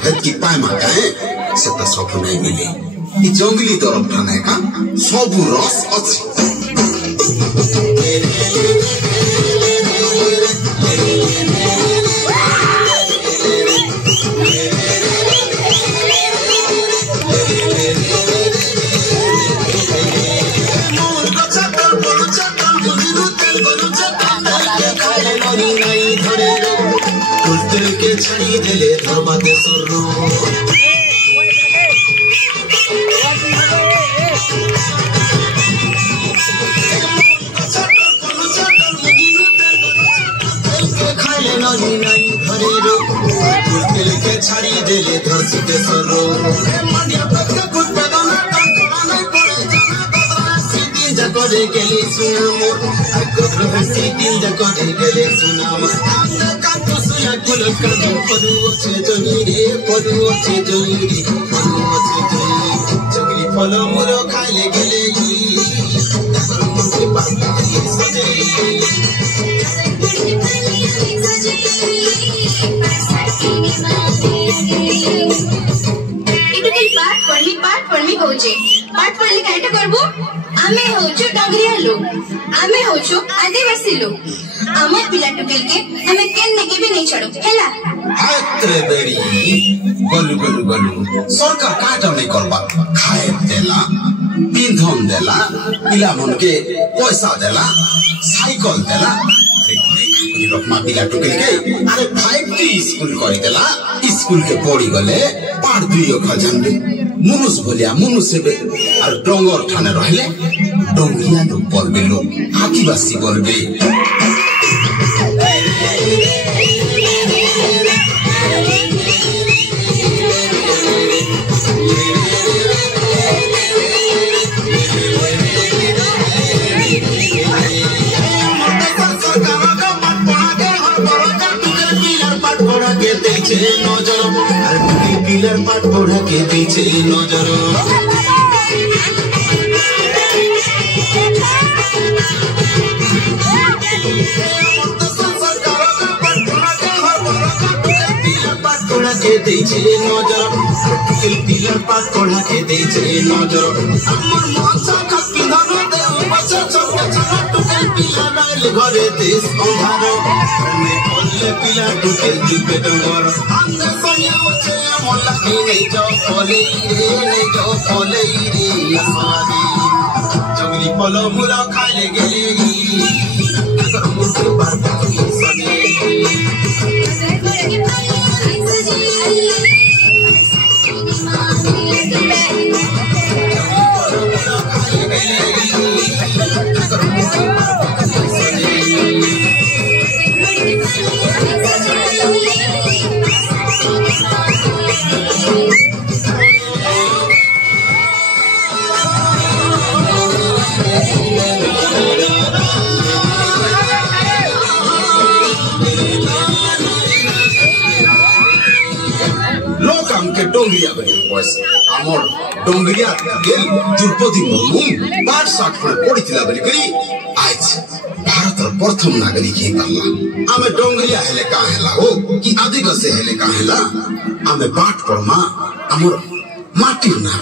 भेद की पाए माकाए से तो सब नहीं मिले ये जंगली तरफ थाने का सब रस अच्छी के छड़ी दिले धरबाते सुरू खाले ननी नहीं धरेरो दिल के छड़ी दिले धरसीते सुरू मंडिया पक्का कुछ बदना टंकना नहीं पड़े जाना सीधी जगह के लिए सुनामो अगर सीधी जगह के लिए सुनामो Kulit kami penuh ceduri, penuh ceduri, penuh ceduri. Ceduri polo muro kale gele gi, dasar mungkin pagi sajai. Itu kali part pernah hoje. Part pernah kaita korbo? Ame hojo Dongriya log, ame hojo आदिवासी लोग. आमर पिला टुकेल के हमें केन ने के भी नहीं छोड़ो, हैला? हात्रे बेरी, गलु सरकार काटा नहीं करबा, खाए देला, पिंधन देला, पिला मन के पैसा देला, साइकिल देला, लोकमा पिला टुकेल के अरे 5T स्कूल करी देला, स्कूल के पढ़ी गले पार दुइयो खजंदे, मुनुस बोलिया मुनुस बे, और डोंगर ठाने रहले, डोंगरिया लोग बोलबे लोग, आदिवासी बोलबे. पिलर पाट पढ़ा के पीछे नजर के दीचे नजर पिलर पाट पढ़ा के दीचे नजर हमर मौसा का पिलर दे बच्चा छोटा छोटा टुकल पिलर नाल घरे देश अंधार ने बोले पिलर टुकल जुबे डंगर अंदर सोया उचे मोला की नहीं जाओ कोले रे सारी जंगली पलो मुरा खाले गेले अगर मुझे बार सजे डोंगरिया बने बस आमर डोंगरिया गेल द्रौपदी मुर्मू 62 पर पढ़िथिला बली करी आज भारत र प्रथम नागरिक हे करला आमे डोंगरिया हेले का हेला हो कि आदिवासी हेले का हेला आमे बाट परमा आमर माटी ना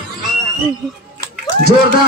जोरदार